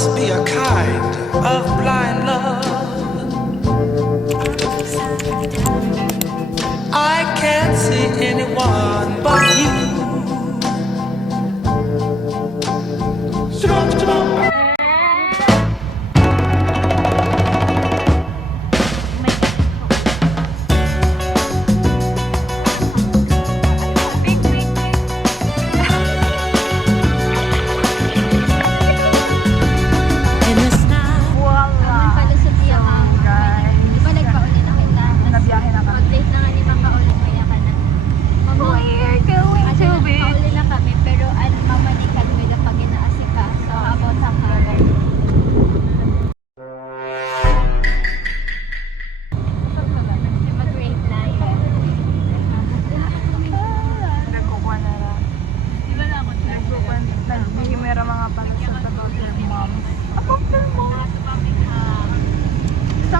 must be a kind of blind love. I can't see anyone but you.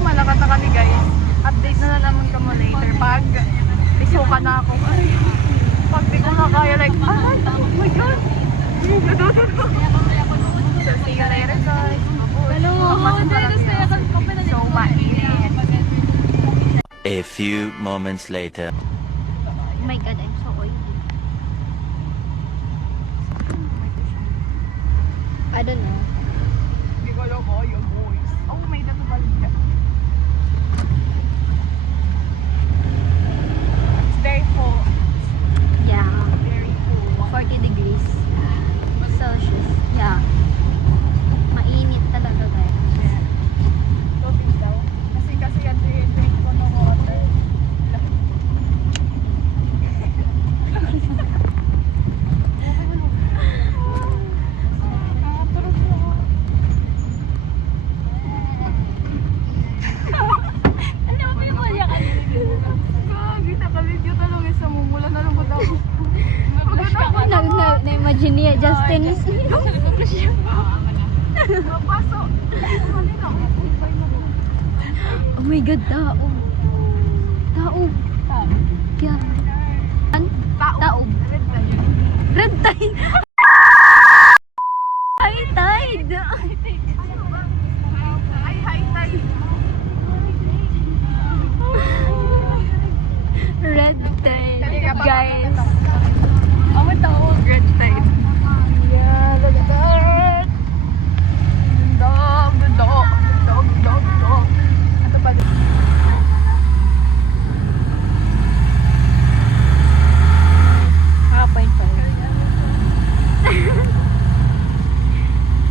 Malakat na kami guys. Update na naman kamo later. Pag isuka na ako. Ay, pag di ko na kaya like, oh my god. So see you later guys. So mainit. A few moments later. Oh my god, I'm so oily. I don't know. Hindi ko alam ko yung voice. Oh, may natubalik. Very cold. Yeah, Very cold. 40 degrees Celsius. Yeah. Mainit talaga guys. Tubig daw. Kasi yan drink ko ng water. Na-imagine niya, Justin. Oh my god, tao. Tao. Yeah. Tao. Red tide. High tide. Ay, high tide. Red tide. Guys. Ang tawag red tide. Yeah, look at that. Dog. Ano pa din?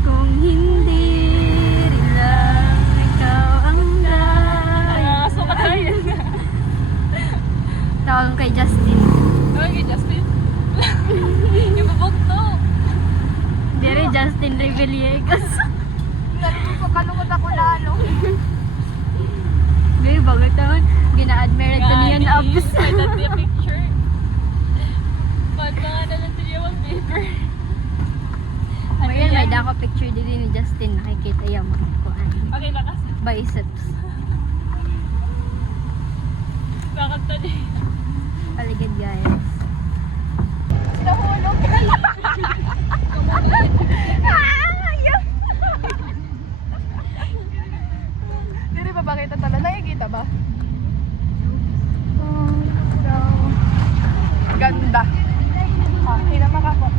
Kung hindi rin lang ikaw ang Suka tayo. tawag kay Justin. Okay, Justin. Ibabog to. Dire Justin Revilliegas. Kalungkot ako lalo. Dire bagay taon. Gina-admire ito niyan abs. I got the picture. Pag mga nalang tiniyawang paper. Ayan, may dako picture din ni Justin. Nakikita yung mga kuan. Okay, lakas. Biceps. Bakit to di? Paligid guys. Nahulog ka lang. Dili ba bakit tala? Nakikita ba? Ganda. Okay naman ako.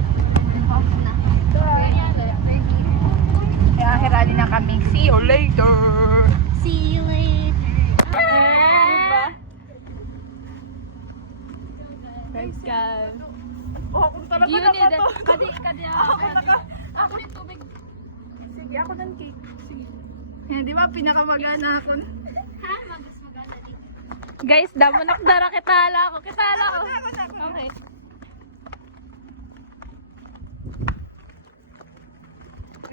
Kaya hirali na kami. See you later. See you later. Diba? Guys, guys. Oh, kung talaga naka to. Kadi Ako yung tubig. Sige, ako ng cake. Sige. Di ba, pinakamagana ako. Ha? Magas-magana dito. Guys, damo nakdara kitala ako. Kitala ako. Okay.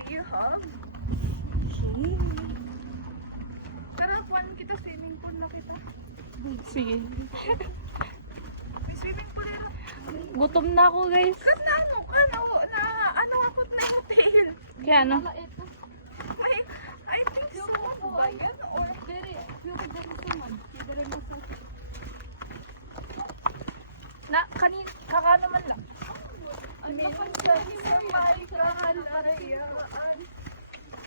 You have? Tara, puwan kita. Swimming pool na kita. Sige. May swimming pool na. Gutom na ako, guys. Ano ako na yung tail. Kaya ano? May, I think so. Ayan, or na, kaka naman lang. Ano pa siya?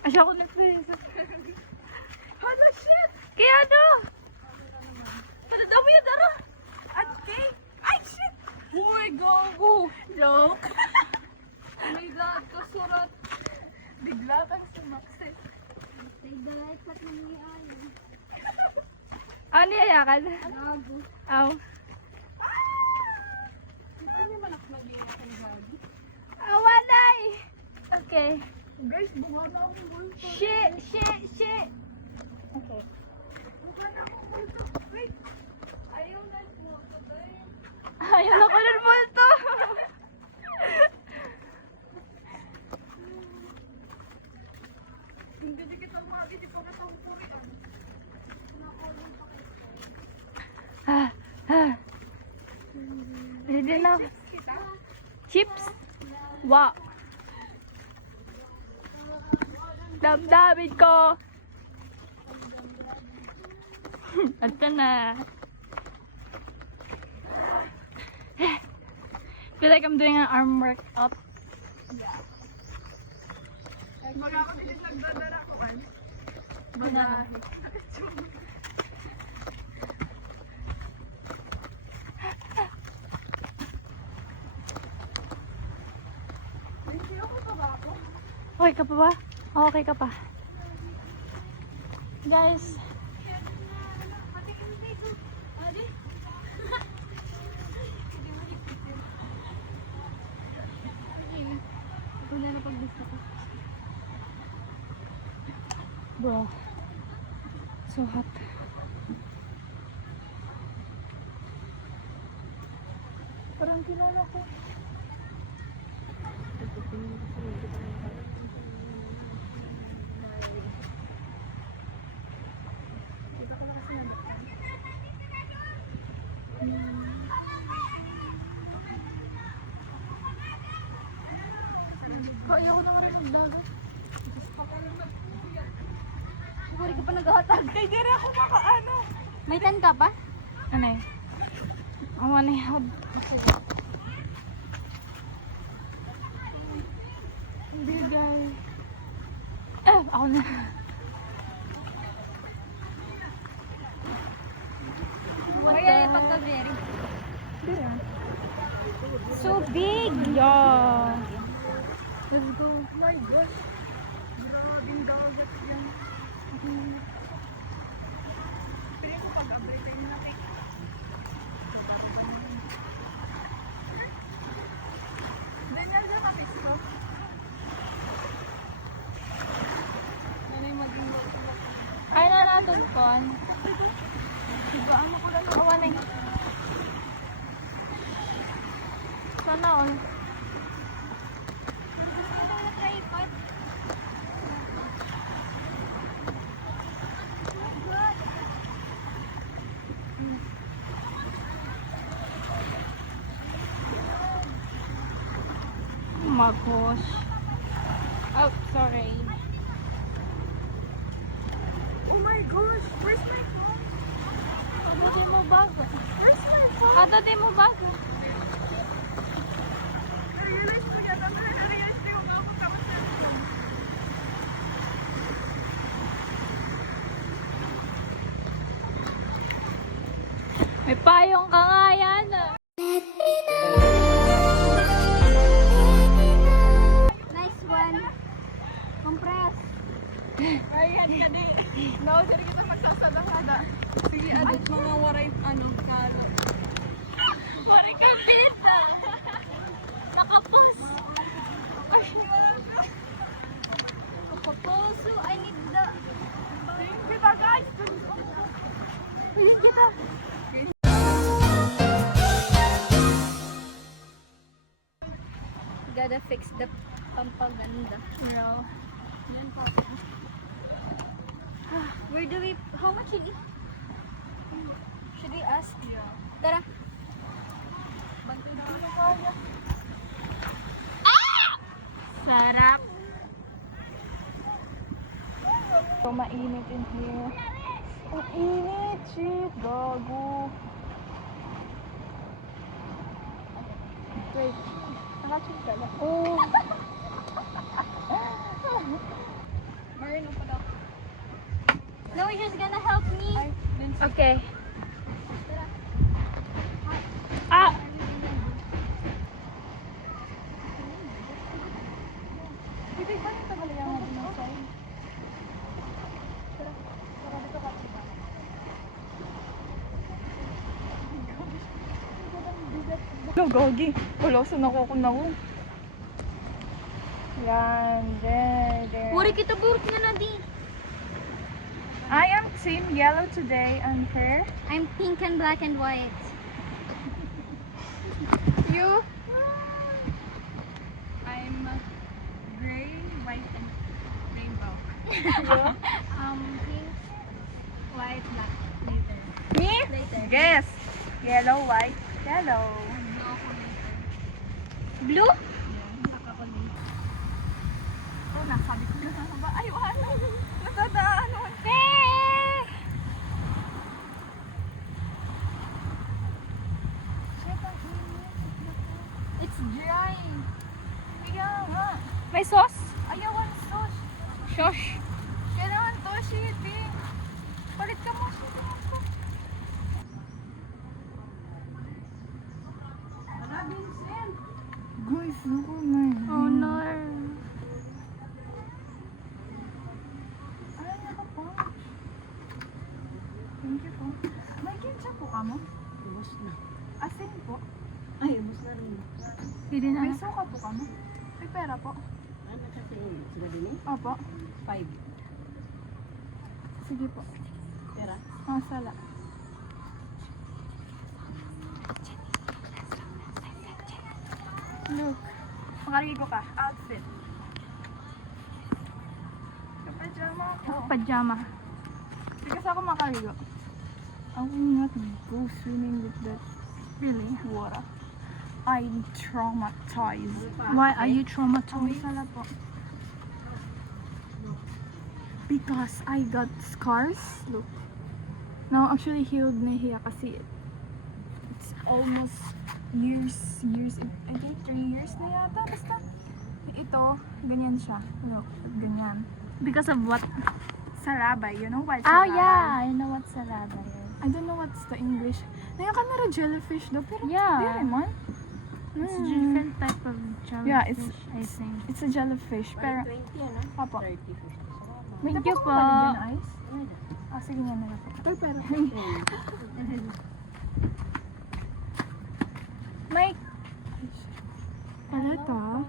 Para Asya ko nagpisa. Hala, shit! Kaya ano? Hala, damo yun, dara! At cake! Ay, shit! Uy, gago! Joke! Oh my God, kasurat! Bigla kang sumakses. Ano yayakan? Gago. Aw. Awalay! Okay. Guys, buka na akong multo. Shit! Okay. Buka na akong multo. Wait! Ayaw na multo, guys. Ayaw na ko ng multo! Hindi di kita magi, di pa katang purihan. Ready na. Chips? Wow. Damdamin ko. Ito na. Feel like I'm doing an arm workout. Magkakabilis nagdadala ko, Ans. Banahe. Okay ka pa ba? Okay ka pa. Guys. Bro. So hot. Parang kilala ko. Kaya ko na rin magdagat. Hindi ka pa naghahatag. Hindi rin ako makaano. May tan ka pa? Ano eh? I wanna help. Hindi guys. Ako na. Kaya yung pagka-very. So big! Yeah. Let's go. Oh my gosh. Grabing gagat yan. Pili ko pag-abrit tayo natin. Daniel, na tapis ko. Nanay maging mag-ulap. Ay na natin ko. Diba? Ano ko lang awan eh. Sana all. Oh my gosh. Oh, sorry. Oh my gosh. Where's my phone? Katatin mo bago. Where's my phone? Katatin mo bago. I-realize ko yata. I-realize ko yung mga pagkakas. May payong ka nga yan. Nice one. Compress. Ayan ka di. No, sir kita magsasadahada. Sige, adit mga waray, ano, kalo. Waray ka din. Nakapos. Nakaposo. I need the... Tingin kita guys. Tingin kita. Gotta fix the pampaganda. No. Where do we... How much should we... Should we ask? Tara. Sarap. So mainit in here. Ang init, shit, gago. Wait, naka-check ka lang. Oh. No, you're just gonna help me. Okay. Ah! Hello, Gogi. Wala, saan ako na ako. Yan, there. Wari kita burot na na di. I am team yellow today and her. I'm pink and black and white. You? I'm gray, white, and rainbow. Pink, white, black. Later. Me? Later. Yes. Yellow, white, yellow. Blue? Oh, nasabi ko na ba? Ay, ano? Natadaan. It's drying. Kaya nga. May sauce? Ayawan sauce. Shush. Kailangan to, shipping. Palit ka mo, shipping ako. Guys, look at my Oh no. Ay, naka-pouch. Thank you po. May ketchup po ka mo? Ubus na. Asin po. Ay, ubus na rin. Hindi na. May suka po ka mo? May pera po. Ano kasi sila din eh? Opo. 5. Sige po. Pera? Masala. Look. Makarigo ka. Outfit. Kapajama ako. Pajama. Because ako makarigo. I will not go swimming with that Really? water. I'm traumatized. Why are you traumatized? Masala po. Because I got scars. Look. No, actually healed na hiya kasi it's almost years. I think 3 years na yata. Basta ito, ganyan siya. Look, ganyan. Because of what? Sarabay, you know what Oh sarabay? yeah, I know what salada is. I don't know what's the English. Ngayon ka na jellyfish daw, pero Yeah. di man. It's a different type of jellyfish, Yeah, I think. It's a jellyfish, pero 20 ano? Apo. 30, 50. Salamat. Thank Pwede you po po. ka malagyan ng ice? Ano na? Ah, sige nga na po. Ito, pero may paleta.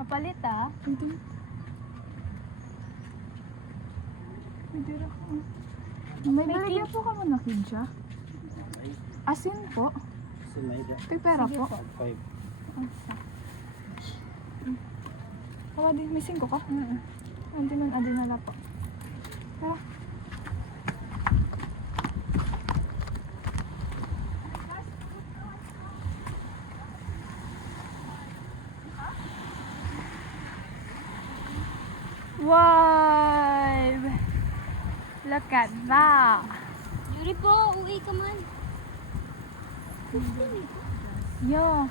Kapalit ah. Pwede. Pwede rin ako. May lalagyan po ka mo na kidya. Asin po. Sumayda. Ito pera po. 5. Kawa din, may 5 ka? Hindi man adinala po. Tara. Wow! Look at that. Yuri po, uwi ka man. Yeah.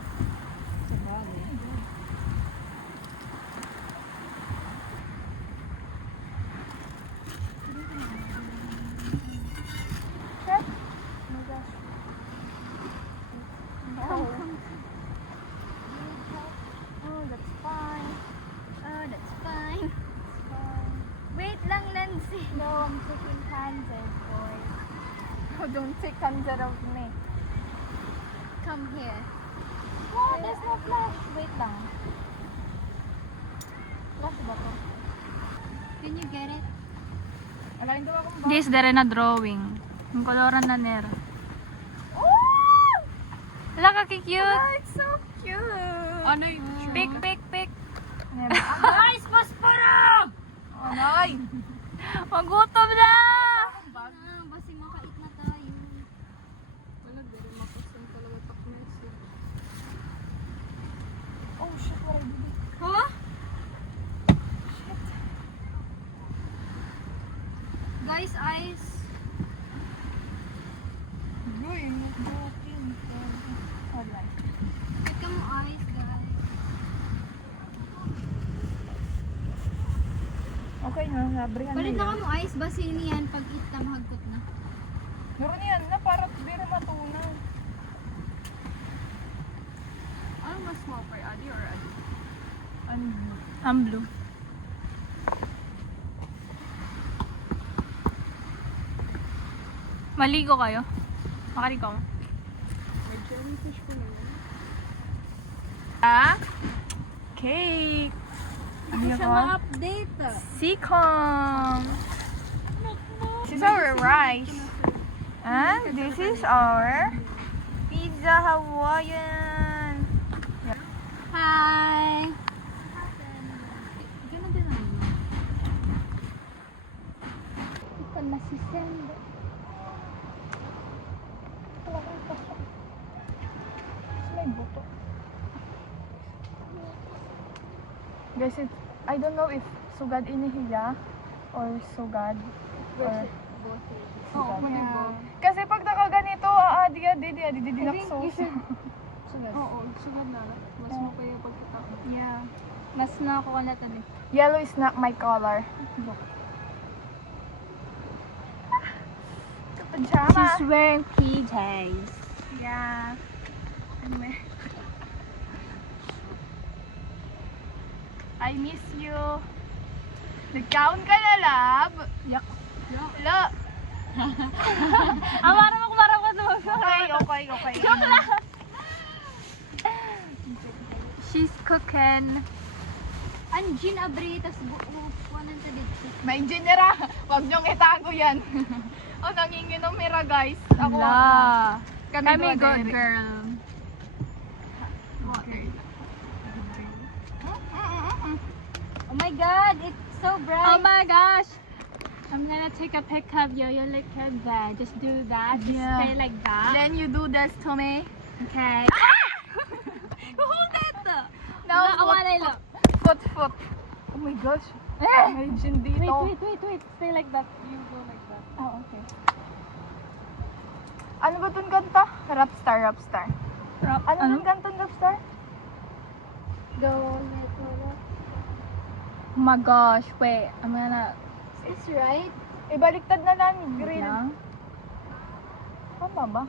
Oh, that's fine. Oh, that's fine. Wait lang, Nancy. No, I'm taking Panzer, boy. Oh, don't take consider of me. Come here. Oh, there's no flash. Wait lang. Flash ba to? Can you get it? Wala yung daw akong This dere na drawing. Yung koloran na nero. Oh! Wala ka cute. It's so cute. Ano yun? Pick. Guys, paspara! Oh, nay! Magutom na! Basi makait na tayo. Oh, shit, what I did. Huh? Guys, eyes. Uy, nag-joking. Hold on. Pick mo eyes, guys. okay na. Nabrihan Palit na na yan. ka mo ice ba siniyan pag ita mahagkot na. Meron yan na para biro matunaw. Ano mas small for Adi or Adi? Ang blue. Maligo kayo? Makaligo mo? May jellyfish ko naman. Cake! Hindi Ano siya ko? ma-update. Sikong! This is our rice. And this is our pizza Hawaiian. Hi! Ganun din naman. Ikaw na si Sendo. May buto. Guys, I don't know if sugad inihiya or sugad or Oo, Yeah. Kasi pag nakaganito, di naksos. Oo, sugad na. Mas mapaya pagkita. Yeah. Mas nakakuha na tadi. Yellow is not my color. Look. Pajama. She's wearing PJs. Yeah. Anyway. I miss you. Nagkaon ka na, lab? Yak. Lo. Marama ko naman. Okay. Joke lang. She's cooking. Anjin abri, tas buwanan ta dito. May engineer ah. Huwag niyong itago yan. Oh, nanginginom mira guys. Ako. Kami good direct. girl. Okay. Oh my god, it's so bright. Oh my gosh! I'm gonna take a pic of you. You look at that. Just do that. Just Yeah. stay like that. Then you do this to me. Okay. Hold that. Now, Nakawalay lang. foot. Oh my gosh. May gin dito. Wait. Stay like that. You go like that. Oh, okay. Ano ba itong kanta? Rapstar. Ano yung kantang Rapstar? Go, let's go. Oh my gosh, wait. I'm gonna... It's right. Ibaliktad na lang, grill. lang. Tama ba?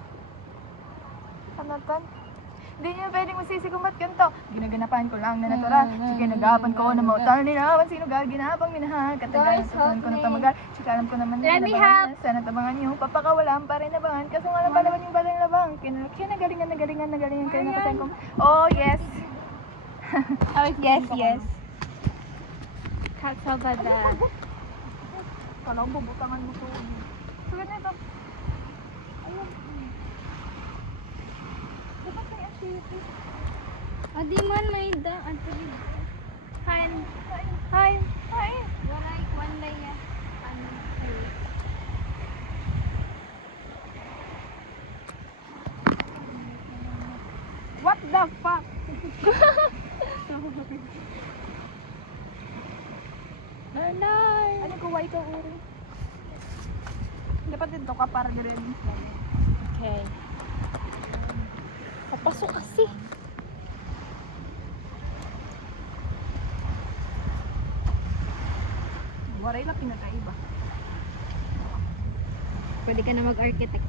Kanatan? Hindi niyo pwedeng masisigumat ganito. Ginaganapan ko lang na natura. Sige, nagapan ko na mautal nila. Sino gaginapang minahal. Katagal, Guys, katunan ko help na me. tamagal. Sikalam ko naman Let me nabangan. Sana tabangan niyo. Papakawalaan pa rin nabangan. Kaso nga lang palaban yung balang labang. Kinagalingan kayo na kasayin ko. Oh, yes. Yes. Katsabada. Kala ko bubutangan mo to. Sugat na ito. Ayun. Dapat may activity. Adi man may da. Ato dito. Hi. Waray, one lay ya. Ano? What the fuck? Ano ko, why ka uri? Dapat dito ka para gawin. Okay. Papasok kasi. Waray lang pinakaiba. Pwede ka na mag-architect.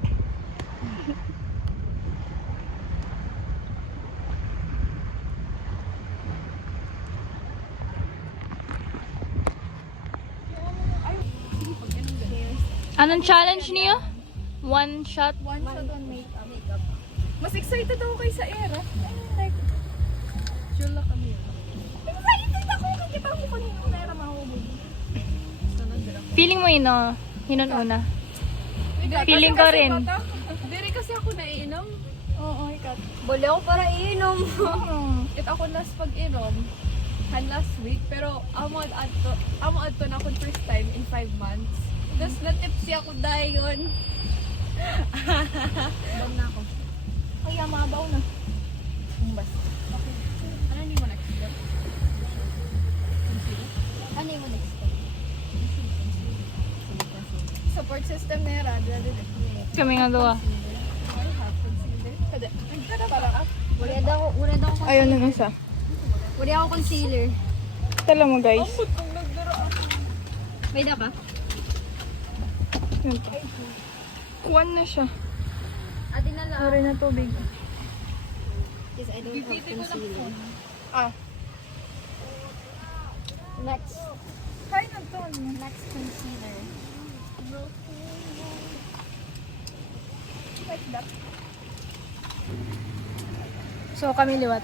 Anong challenge niyo? One shot? One shot on makeup. Mas excited ako kay sa era. I mean, like, Chula kami. excited ako kasi pa ako kanina na era mahubog. Feeling mo yun, no? Hinun-una. Feeling ko rin. Diri kasi ako naiinom. Oo, ikat. Buli ako para iinom. It ako last pag-inom. Last week. Pero amo adto na akong first time in 5 months. Tapos na-tipsy ako dayon. Bam na ako. Kaya mabaw na. Umbas. Okay. Ano ni mo next step? Ano yung next step? Support system na yara. Kami nga gawa. Wala daw ako. Ayun na isa. Wala ako concealer. Tala mo guys. May da ka? Yun pa. Kuwan na siya. Ate na lang. Sorry na tubig. Because I don't have concealer. Ah. Next. Hi na to. Next concealer. So kami liwat.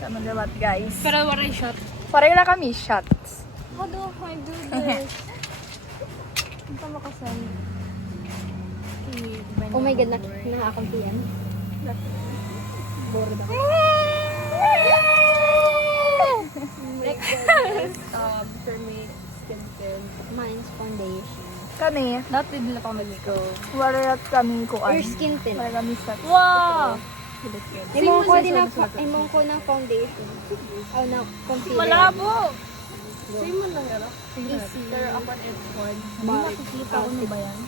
Kami liwat, guys. Pero wala yung shot. Pareho na kami, shots. How do I do this? Ang tama ka sa Oh my god, nakakampi yan. Bored ako. For me, skincare. Mine's foundation. Kami, Dati nila pa mag-go. warat kami kuan. Your skin tint. Para kami shots. Wow! Imong ko ng foundation. Oh, na concealer. Malabo! Same mo lang gano'n. Easy. Pero ako at one. Hindi makikita ko na ba yan?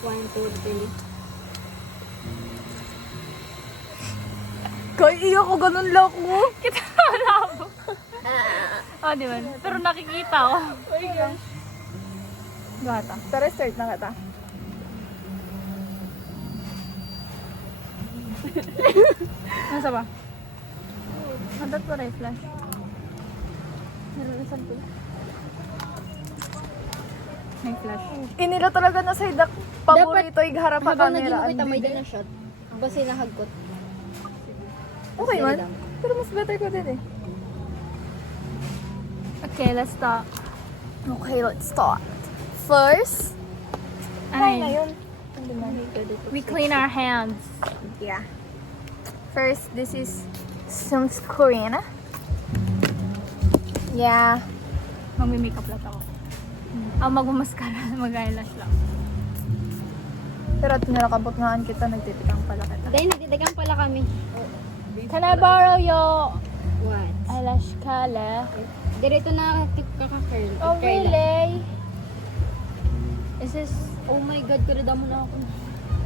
1, 2, 3. Kaya iyo ko ganun lang ko. Kita malabo. Oh, di ba? Pero nakikita ko. Gata. Tara, start na kata. Nasa ba? Handat pa rin flash. Naranasan ko. May flash. Inila talaga na sa idak. Paborito yung harap pa Habang camera. naging kita, may din na shot. Basta nahagkot. Okay man. Pero mas better ko din eh. Okay, let's start. Okay, let's start. First, Ay, yun. we clean our hands. Yeah. First, this is sunscreen. Yeah. Magmi-makeup lang ako. Magmamaskara, mag-eyelash lang. Pero tinalakabot ngaan kita, nagtitikang pala kita. Dahil nagtitigang pala kami. Can I borrow your What? eyelash color? Dirito na kaka-curl. Oh, Curl lang. really? Is this... Oh my god, kurada mo na ako.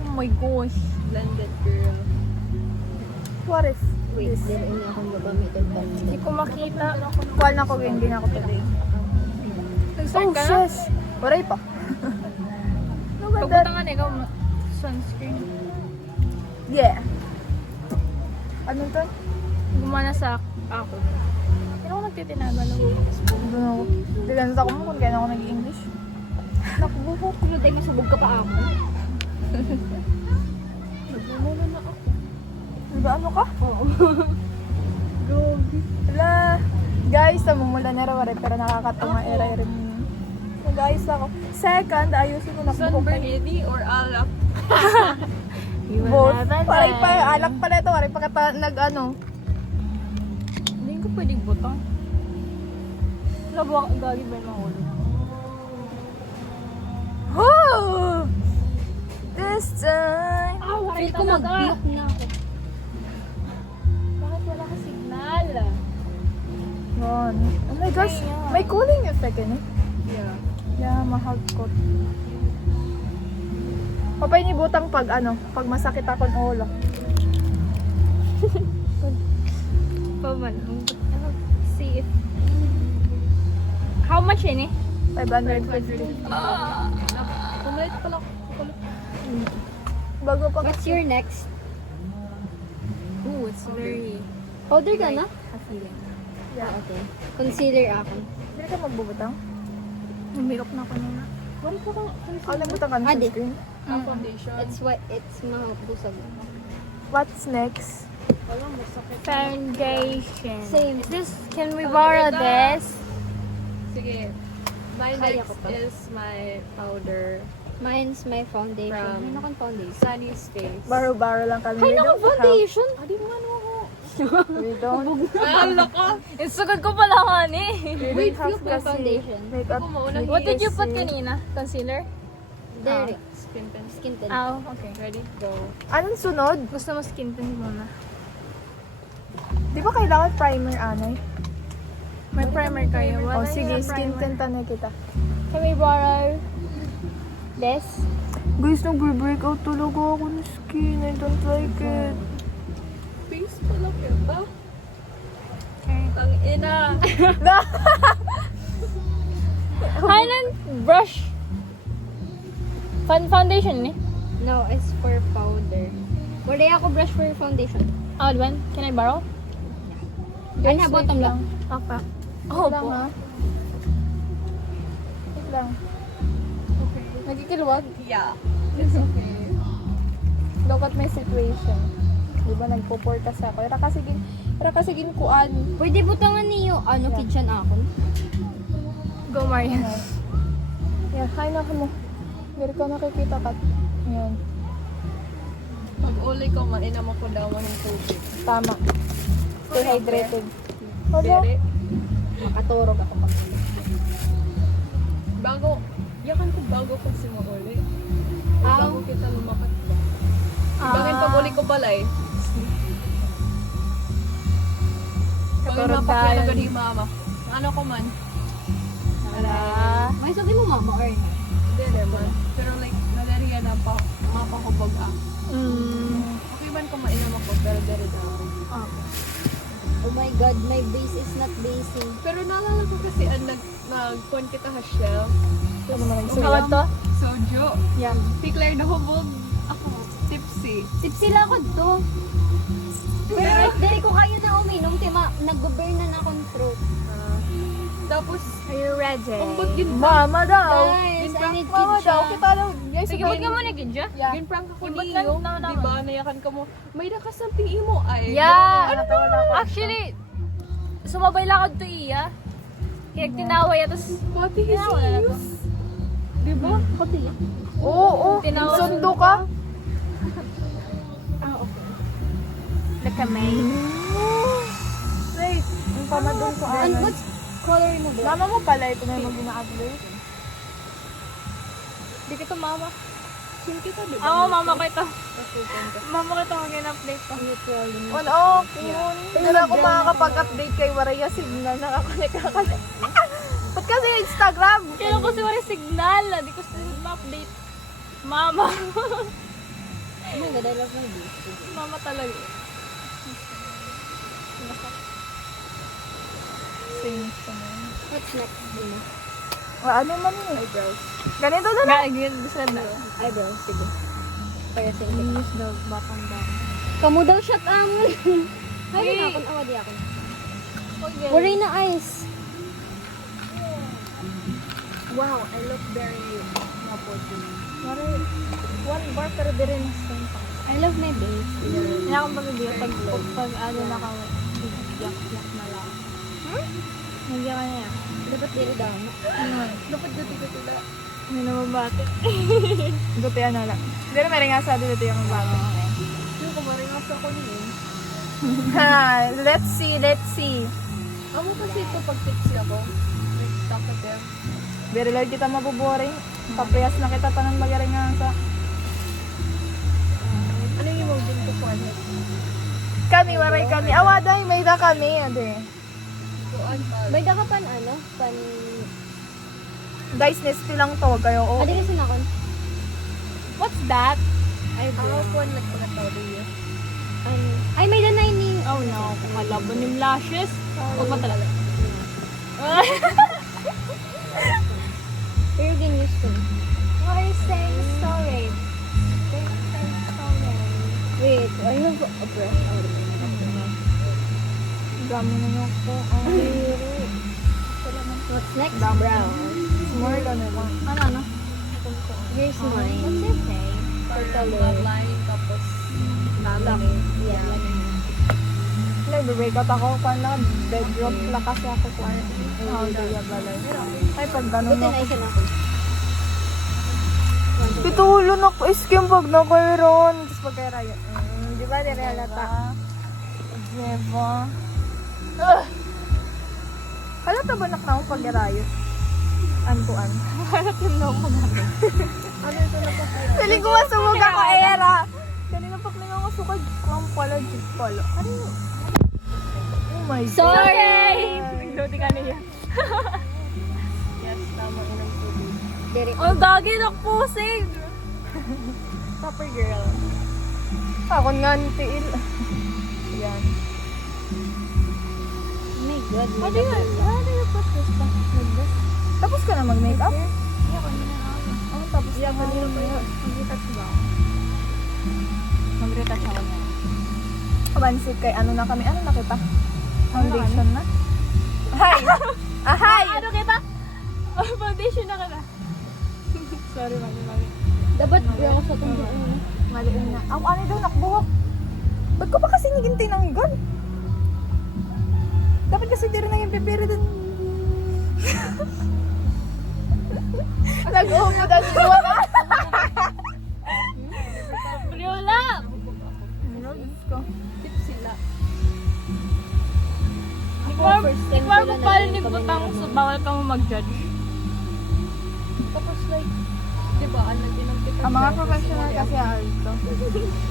Oh my gosh. Blended girl. What if? Wait, dili niya akong gagamitin pa. Hindi ko makita. Kuha na ko yun, hindi na ako pwede. Nag-start ka na? shush! Waray pa. No, but that, Pagbutangan ikaw, sunscreen. yeah. Ano to? Gumana sa ako. Pero ako nagtitinagal ako. Doon ako. Tignan ako mo kung kaya ako nag-English. Nakubukok ko dahil masabog ka pa ako. Diba ano ka? Oo. Grabe. Wala. Guys, namumula na raw rin, pero nakakatunga era rin. Guys ako. Second, ayusin ko na Sunburn or alak? both. Paray pa, alak pala ito. Paray pa kata nag-ano. Hindi ko pwedeng butang. Labuha, gagi ba yung ulo? Oh! This time. Feel ko mag-block na ako. Bakit wala ka signal? Yun. Oh my gosh. May cooling effect eh. Yeah. Yeah, mahal ko. Papay ni butang pag ano, pag masakit ako ng ulo. Paman. See if... How much yun eh? 550. Kumait pala. Bago pa What's your next? Ooh, it's very... Powder ka na? Yeah. Okay. Concealer ako. Hindi ka magbubutang? May-makeup na ako nung... Ako nabutang ka ng Adi. sunscreen. Foundation. It's mahapusag. What's next? Foundation. Same. Is this... Can we borrow this? Sige. My Kaya next ko pa. is my powder. Mine's my foundation. From- May nakang foundation. Sunny's face. Baro-baro lang kami. Ay, We nakang don't foundation? Adi mo ano ako. We don't. Alak ka. Insugod ko pala honey. We Wait, don't have look my kasi foundation. makeup. Ako mauna. What did you put kasi- kanina? Concealer? There. Skin tint. Skin tint. Ah, okay. Ready? Go. Anong sunod? Gusto mo skin tint muna? Di ba kailangan primer, Anay? May primer kayo. O Wala sige, yung skin primer. tint na kita. Can we borrow this? Guys, nag-break out talaga ako ng skin. I don't like it. Face pala kita. Okay. Ang ina. Highland brush. Foundation ni? No, it's for powder. Wala ako brush for foundation. Oh, diba? Can I borrow? Ano, bottom lang. Okay. Oh, lang, po. ha? Wait lang. Okay. Nagkikilwag? Yeah. It's okay. Look at my situation. Di ba nagpo-pour kasi ako. Para kasigin kuan. Pwede butangan niyo, kitchen ako. Go, Maria. Yan, kain na mo. Hindi ko nakikita ka. Yan. Pag uli ko, mainam ako daw ng tubig. Tama. Stay hydrated. Dere. Makaturog ako pag. Yakan ko bago pag simuli. Bago kita lumakat ba? Bakit pag uli ko balay? Pag Katurog mapakya tayo. na gani mama. Ano ko man? Wala. May sabi mo mama or na? Hindi naman. Pero like, nadariya na pa, mapakubag ako. Okay man kung mainam ako, pero dere daw. Oh my God, my base is not basing. Pero naalala ko kasi nag-con kita ha shell. Ano naman yung Kawad to? Sojo. Yan. Declare na hubog. Ako, tipsy. Sipsila ko to. Pero dahil ko kayo na uminom, kaya nag-burn na akong throat. Tapos, Are you ready? umbot gin Mama daw. Guys, I need Mama kitcha. daw. Kita daw. Yes, Sige, huwag ka muna, Gidja. Yeah. Gin-prank ako Imbot niyo. lang naman. Diba, nayakan ka mo. May nakasamping imo ay. Yeah. Ano to? Wala ko. Actually, sumabay lang ako to iya. Kaya tinaway at tapos Pati tinawa na to. Jesus. Diba? Oo. Tinawag- Sundo ka. Look at me. Wait. Yung pamadon ko And ano. what color mo ba? Mama mo pala ito na yung mag-ina-upload. Di kita mama. Sin kita, diba? Oo, mama ko ito. Mama ko ito mag-in-update ko. Yun. Hindi na ako makakapag-update kay Waraya Signal. Nakakonek. Ba't kasi Instagram? Kaya ko si Wari signal. Di ko sila ma-update. Mama. Oh my God, I love my base. Mama talaga. Same. What's next? Dino? Ano man yun? Eyebrows. Ganito na lang. Gagawin, gusto na. Eyebrows, sige. Para sa inyo. Use the bottom down. Kamu daw shot amon. Hayo na akong awadi ako. Wala na ice. Wow, I look very maputi. One bar pero di rin same pa. I love my base. Hindi akong magbibigay pag ano na ka. Yak na lang. Hindi ka na yan. Dapat dito daw. Dapat guti-guti na. Hindi na mabate. Guti ano lang. Hindi na meron nga sa dito yung bago. Yung kumaringas ako niyo. Let's see. Amo kasi ito pag tipsy ako. Like, takot yan. Very lang kita mabuboring. Papayas na kita pa ng magaringan sa... Ano yung emoji ko po? Kami, waray kami. Awaday, may da kami. Ade. Kuan pa. May dakapan ano? Pan... Guys, nesty lang to. Kayo, oh. Adi kasi nakon. What's that? Ako po nagpagkatawa niya. Ano? Ay, may danay ni... Oh no, kalaban yung lashes. Huwag mo talaga. Pero you're getting used to it. Why saying sorry? Wait, I have a brush out of my Dami na yung ko. What's next? Brown. More than one. Ano? Here's mine. That's okay. Parang line tapos lalaki. Yeah. Nag-break out ako. Paano bedrock na kasi ako. Oh, daya balay. Ay, pag Buti gano'n na ako. isa na ako. Pitulo na ko. Iskim pag na kayo ron. Tapos pag kayo rayo. Di ba? Di rin halata. Diba? Halata ba nak na akong pag rayo? Antuan. Halata na ako na. Ano ito na pa kayo? Piling ko masumog ako, era. Kanina pag nangangasukad ko ang pala, Diyos pala. Ano yun? Oh my God. Sorry! Nagluti ka niya. Yes, tama ko ng tubig. Dere. Oh, gagi nakpusig! Topper girl. Ako nga ni Tiil. Yan. Oh my God. How do you put this back like this? Tapos ka na mag-makeup? Iya, kanina na ako. Oh, tapos Iya, na kanina pa yun. Mag-retouch ba ako? Mag-retouch ako na. Abansik kay ano na kami. Ano na kita? Foundation na? Hi! Hi! Ano kita? Oh, foundation na ka na. Sorry, mami. Dapat ako sa tungkol. Maliin na. Aw, ano daw, nakbuhok. Ba't ko pa kasi tinanggal? Dapat kasi tira na yung pipiri dun. Nag-uumod ang luwa ka. Briola! Ano, Diyos ko. Tip sila. Ikmar ko pala ni Butang so bawal ka mo mag-judge. Tapos like, di ba, ano din ang kita. Ang mga professional kasi ito.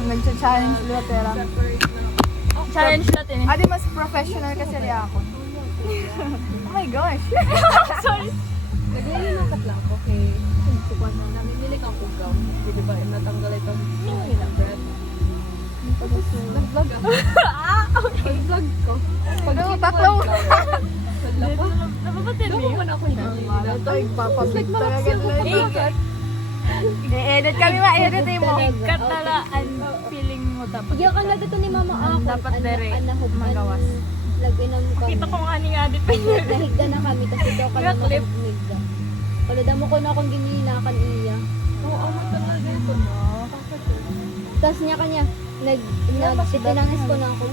Nag-challenge Lutera. Separate na. Challenge natin eh. Adi, mas professional kasi rin ako. Oh my gosh. Sorry. Naglilimakat lang ako kay namimili kang kugaw. Di ba, natanggal ito. Bread. Nag-vlog ako. Nag-vlog ko. Ano, tatlo. Napapatin Doon mo ko na ako Malo to, ipapabig talaga. Ikat. I-edit kami, ma-edit mo. Ikat na ang feeling mo dapat. Iya kan lagi to ni mama ako. Dapat dere magawas. Lagi na mo kami. Kita ko nga ni Adi pa yun. Nahigda na kami kasi daw kami Kaya clip. nahigda. Kalada mo ko na akong gininakan iya. Oo, ang talaga ito na. Tapos niya kanya, nagtitinangis ko na ako.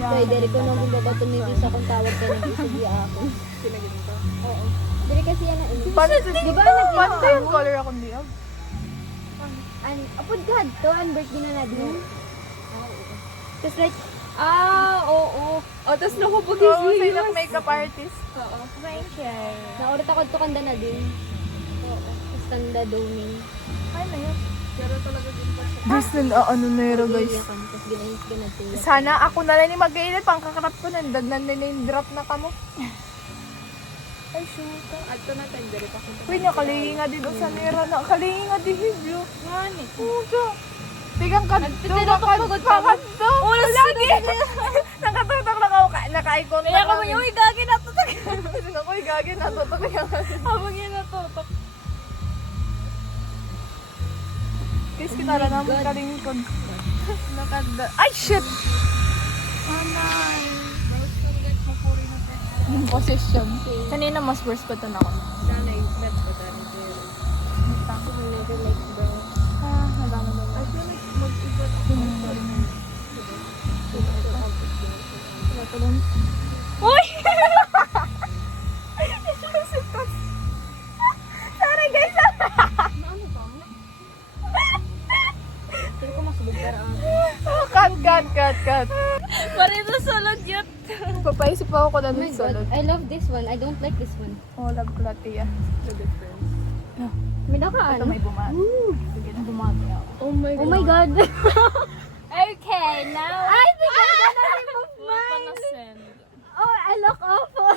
Kaya dere ko na kung babato ni Diyos akong tawag ka nag-isigi ako. Pinaginto. Oo. Dere kasi yan na ini. Di ba nag-iwan yung color ako niya? Apod God, to ang birthday na natin. Tapos like, Oo. O, tapos nakupag Oo, sa'yo makeup artist. Oo. naorat ako to kanda na din. Tapos kanda doning. Ay na yun. Pero talaga din pa siya. Gusto na ano na yun, guys. Tapos ginahis ka na siya. Sana ako na lang yung mag-iinit. Pang kakarap ko na. Dagnan na yung drop na kamo. Ay, shoot. Ato na tayo, dali pa kung Uy, nakalingi nga din sa nera na. Kalingi nga din hibyo. Ngani. Puta. Tigang kadto. Nagtitinatok pagod ka mo. Oh, lagi. Nakatutok na ako. Naka-icon Kaya ka mo yung igagi na to. Kasi ako, gagi. Natutok yan. Habang yun na to. Guys, kita na naman kalingkod. Nakada. Ay, shit! Anay. Yung position. Kanina mas worse pa to na ako. sana yung met ko dahil pero. Never like bro. Ah, nadama na. I feel like mag-iba ako. Uy! Sorry, guys. Pero ko masubog pero Oh, cut. Parito sulog yun. Papaisip ako kung Oh ano my yung god, sunod. I love this one. I don't like this one. Oh, love ko latte yan. The difference. May nakaan. Ito may bumaan. Sige na, bumagi ako. Oh my Oh my god. Okay, now. I think I'm gonna remove Wala pa mine. na send. Oh, I look awful.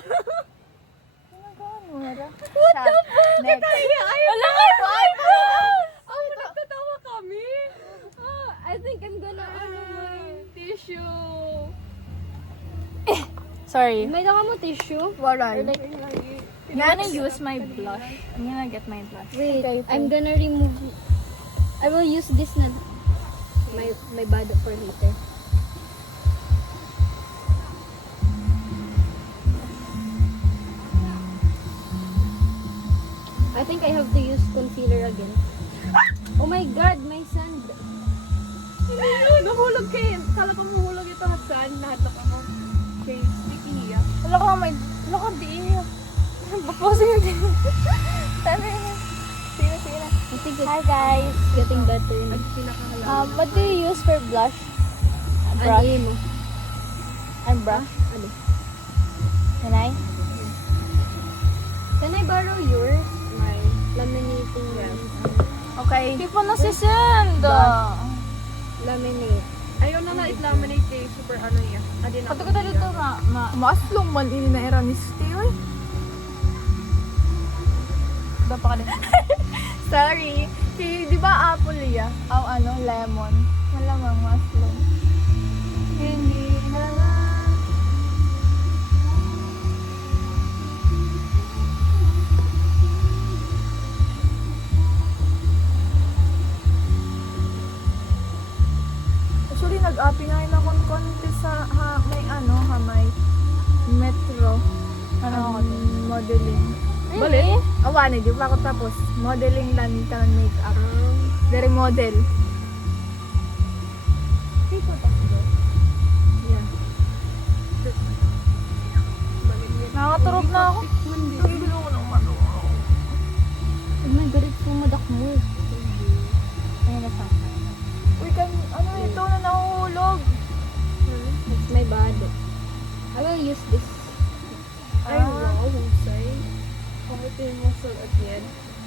What the fuck? Next. Wala ka iPhone! Oh, nagtatawa kami. Oh, I think I'm gonna Tissue. Sorry. May naka mo tissue? Wala. I'm gonna use my blush. I'm gonna get my blush. Wait, I'm gonna remove. I will use this na. My bado for later. I think I have to use concealer again. Oh my god, my sand. Nahulog kayo. Kala ko mahulog ito at saan. Nahatak ako. Kay Sticky Hiya. Wala ka may... Wala ka di. Baposing na din. Sabi niya. Sige. I think Hi it's guys. getting better. At pinakahalala. What do you use for blush? Ano yun mo? Eyebrow. Ano? Can I? Can I borrow yours? My laminating Okay. Hindi pa nasisend. laminate. Ayaw na na i-laminate kay super ano niya. Adi na. Kato dito Maslong man ini na era ni Steel. Dapat ka din. Sorry. Di ba apple ya? Aw ano, lemon. Malamang maslong. Hindi na lang. pinahin akong konti sa, may may metro. Ano ako Modeling. Bali? Awan, di pa ako tapos. Modeling lang ka make-up. Dari model. Yeah. Nakaturog na ako. May garit po madak mo. Ayun na sa akin. Uy, ito na nahuhulog. It's my bad. I will use this. Ay, wow, husay. Okay, ito yung muscle at yan.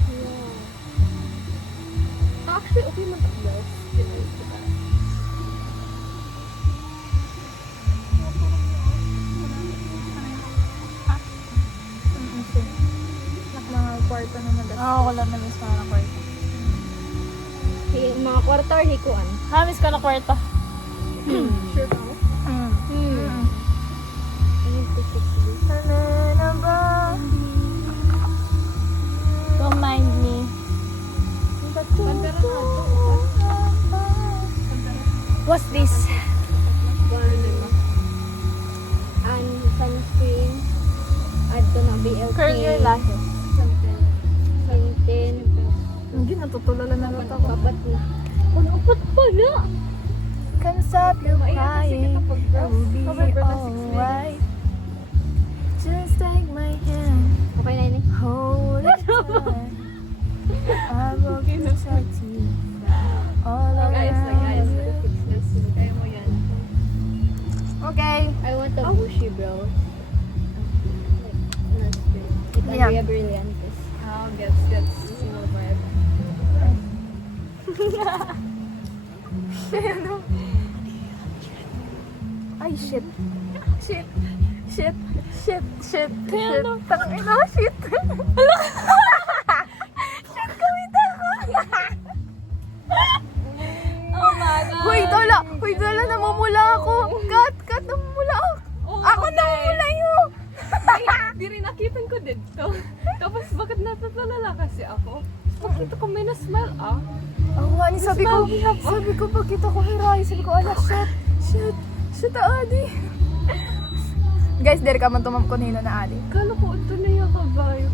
Wow. Actually, okay man ito, guys. Mga kwarto na nagas. Oo, wala na miss ka na kwarta. Mga kwarta or hikuan? Ha, miss ka na kwarta. Sure ka? Sana ba? Don't mind me. Pantera na ito. What's this? And sunscreen. Add to na BLK. Curl your lashes. Tintin. Hindi, natutulala na lang ako. Kapat na. Kapat pala. Can't stop you crying. I will be alright. Just take my hand. Okay na yun eh. Hold it tight. I will protect you all Guys, around. fix this. Kaya mo yan. Okay. I want a bushy brow. Like, not Yeah. Andrea Brillantes. Oh, gets single vibe. Ay, shit. Shit. Shit. Shit. Shit. Shit. Tangina, shit. Shit, kawit ako. Oh my God. Hoy, dala, namumula ako. Kat, namumula ako. Ako namumula yun. Di rin nakitan ko dito. Tapos bakit natatulala kasi ako? Bakit ko may na-smile ah? Ang wani, sabi ko pagkita ko kay Rai, sabi ko, ala, shit, adi. Guys, dere ka man tumamkonino na adi. Kala ko ito na yung kabayo.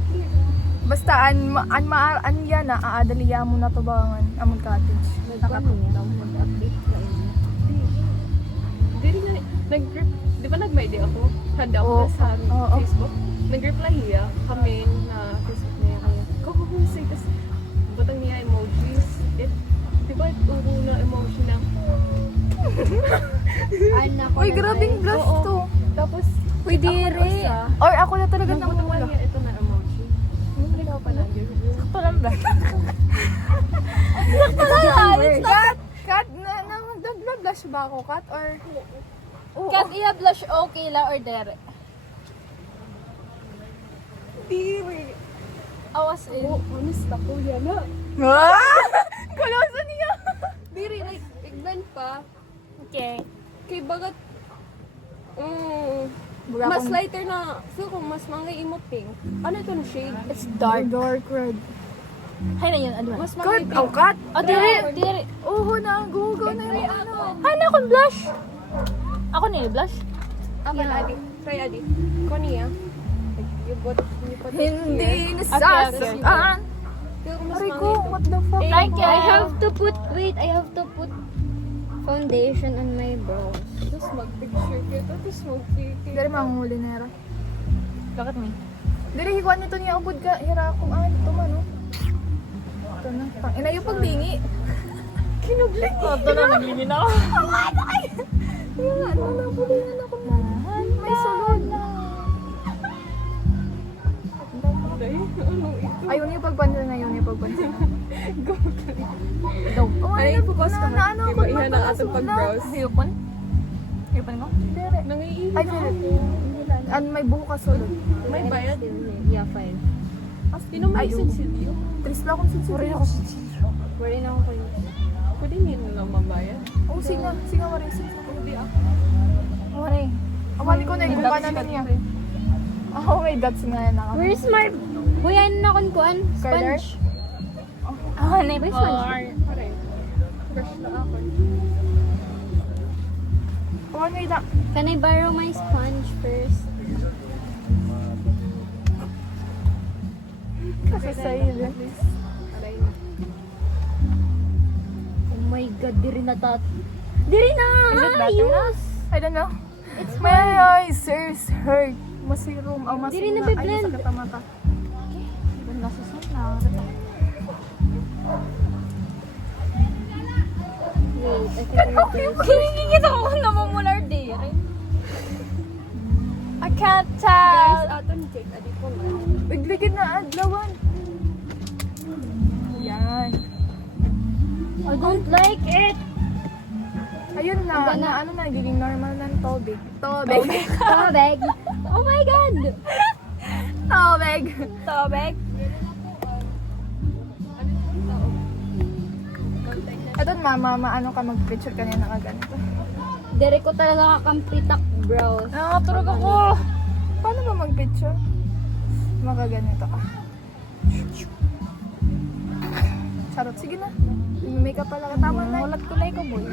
Basta, an yan na, aadaliya mo na to bangan, amon cottage. Nakatulong. Di rin na, nag-grip, di ba nag-may ako? Handa ako Oo. sa Oo. Facebook. Nag-reply hiya kami na Facebook niya kaya. Kukukusay, tapos batang niya emojis. Di ba ito na emoji na? Uy, grabing blush Oo. to. Tapos, Uy, diri. Or ako na talaga Nagbuto namumula. niya ito na emoji. Hindi ka pa lang yun. Sakto lang ba? Kat, nag-blush ba ako, Kat? Or, Kat, iya-blush okay la or dere? Diri. Awas in. Oh, honest ako yan na. Kalosa niya. Diri, like, ignan pa. Okay. Kay bagat, mas lighter na, feel ko mas mangay imo pink. Ano ito na shade? It's dark. Dark red. Hay na yun, ano? Mas Kat, mangay pink. Kat. Oh, diri. Oo na, gugaw na yung ano. Hay na akong blush. Ako blush. Ako na, Adi. Try, Adi. Koniya. You put Hindi Okay. nasasaan. Feel ko mas Aray ko, mangay. what the fuck? Like, I have to put foundation on my brows. Tapos mag-picture kita, tapos mag-picture. Dari manghuli na yara. Bakit me? Dari hikuan nito niya ubod ka. Hira akong ito man, no? Ito na. Ina yung paglingi. Kinublik. Oh, ito na, naglingin ako. Yung ano, nabulingan ako na. May sulod. Ay, ano ito? Ayun yung pagpansin na yun yung pagpansin. Daw. Oh, Ay, focus ka na ano ba? ako Iba ihan ang atong pag-browse. Hiyupan? Hiyupan ko? Dere. Nangiihi Ay, ako. dere. An may buhok ka sulod. May bayad. Yeah, 5. Sino may sensitive? Tris lang akong sensitive. Wala na ako kayo. Pwede hindi na lang mabayad. Oh, sige, wari. Hindi ako. Wari. Awali ko na yung kumpana na niya. Oh, may dots nga yan. Where's my... Huyan na kuan? Color? Sponge. Ah, na May po. sponge. Pare. Brush na ako. Awan wait lang. Can I borrow my sponge first? Kasi sa'yo din. Aray na. Oh my God, di rin na Is it better na? ayos! I don't know. It's My eyes hurt. Masirum. Oh, Di rin masirum. nabiblend. Ay, masakit ang mata. Ibang nasusun na. Wait, I think I need to... Kikikita ko namumular di. I can't tell. Guys, ato ni Jake, adi ko nga. Bigligid na adlawan. Yan. I don't like it! Ayun na, ano na, nagiging normal ng tubig. Tubig. Tubig! Oh my God! Tubig. Tubig. Ito mama, ano ka mag-picture kanina ka ganito. Dere ko talaga kakampitak, bro. Nakakaturog ako. Paano ba mag-picture? Makaganito ka. Charot, sige na. Make up pala ka. Tama na. Ulat ko na ikaw, boy.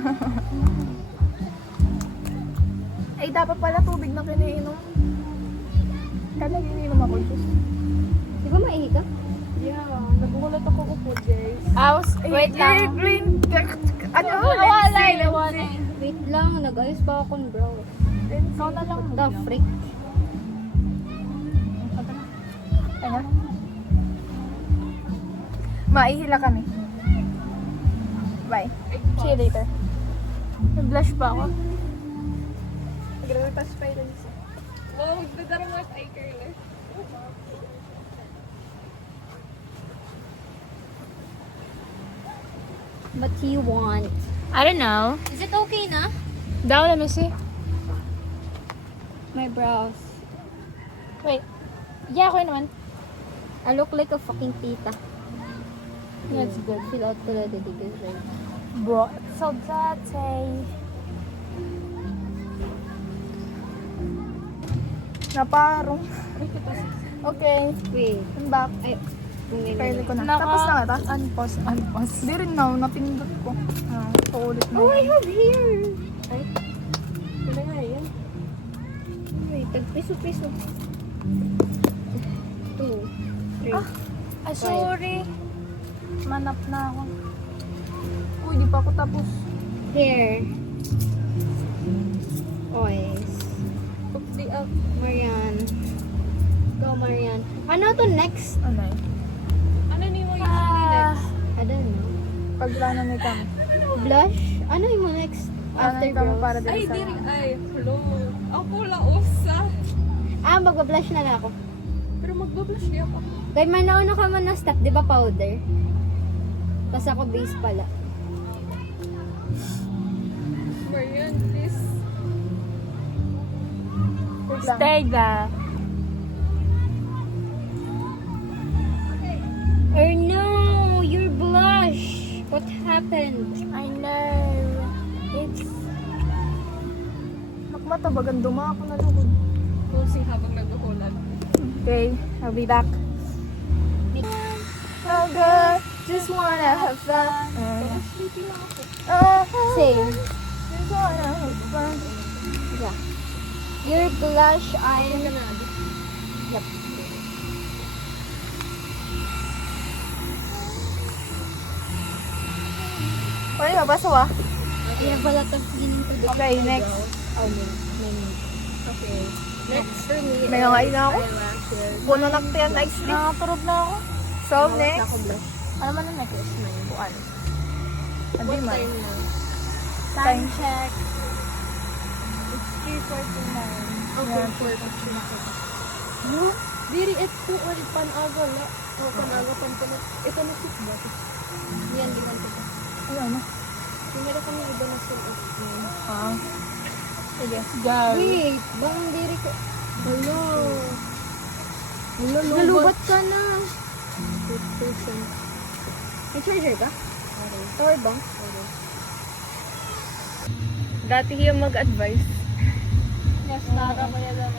Ay, dapat pala tubig na kiniinom. Kaya iniinom ako, Diyos. Di ba maihi ka? Yeah, nagulat ako upo, guys. Wait lang. Ano? Wala. Wait lang, nag-ayos pa ako, bro. Ikaw na lang. The freak. Ano? Maihila kami. Bye. See you later. Blush pa ako. Grabe pa spy lang isa. Wow, magdadarang at eye curler. What do you want? I don't know. Is it okay na? Daw, let me see. My brows. Wait. Yeah, ako naman. I look like a fucking tita. That's good. Fill out ko lang the diggas right. Bro, so dirty. Naparong. Okay. Wait. I'm back. Ay, Pwede ko na. Tapos na ata. Unpause. Di rin na. Napindot ko. Paulit na. Oh, I have hair! Ay, wala nga yan. Wait, tag-piso-piso. 2, 3. Ay, sorry. Manap na ako. Uy, di pa ako tapos. Hair. Oils. Oops, di up. Marian. Go, Marian. Ano to next? Ano eh? Ano ni mo usually next? I don't know. Pag wala na may kami. Blush? Ano yung mo next? After Ano kami brows? para Ay, din sa... diri. Ay, hello. Ako lausa. Magba-blush na lang ako. Pero magbablush di ako. Kaya may nauna ka man na step, di ba powder? Tapos ako base pala. Marian, please. Wait lang. Stay back. Oh no, your blush. What happened? I know. It's... Nakmatabagan duma ako na lugod. We'll see habang naghuhulan. Okay, I'll be back. Oh good, just wanna have fun. Sleepy lang ako. Same. Just wanna have fun. Yeah. Your blush, Ay, I'm... ka na. Yep. Ay, mabaso ah. I have a lot of feeling to do. Okay, next. Oh, no. Okay. Next for me. May nangain na ako. Eyelashes. Puno na kaya nice sleep. Nakaturog na ako. So, next. Ako blush. Ano man ang necklace na yun? Buwan. Hindi What man. time na? Time check. It's 3:49. Okay, Yeah. Diri, ito ulit panaga la. O, panaga pantana. Ito na sit ba? Yan, di man ito. Ano na? Meron kami iba na sit. Sige. Go. Wait, bang diri ko. Hello. Nalubat ka na. 8%. May charger ka? Power bank? Dati yung mag-advise. Yes, nakakapaya lang.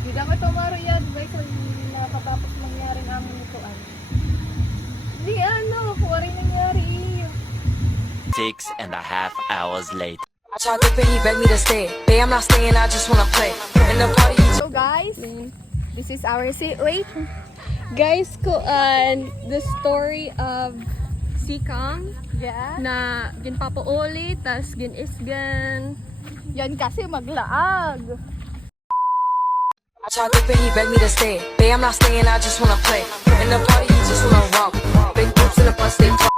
Hindi dapat tumaro yung advice kung nakatapos mangyari namin ito. Hindi ano, kung rin nangyari iyo. 6.5 hours later. Tried to pay, he begged me to stay. Babe, I'm not staying, I just wanna play. In the party, he So guys, this is our wait. Guys, the story of Sikang Yeah. na ginpapauli, tas ginisgan. Yan kasi maglaag. I tried to pay, he begged me to stay. Babe, I'm not staying, I just wanna play. In the party, he just wanna romp. Big boobs in the bus, they talk.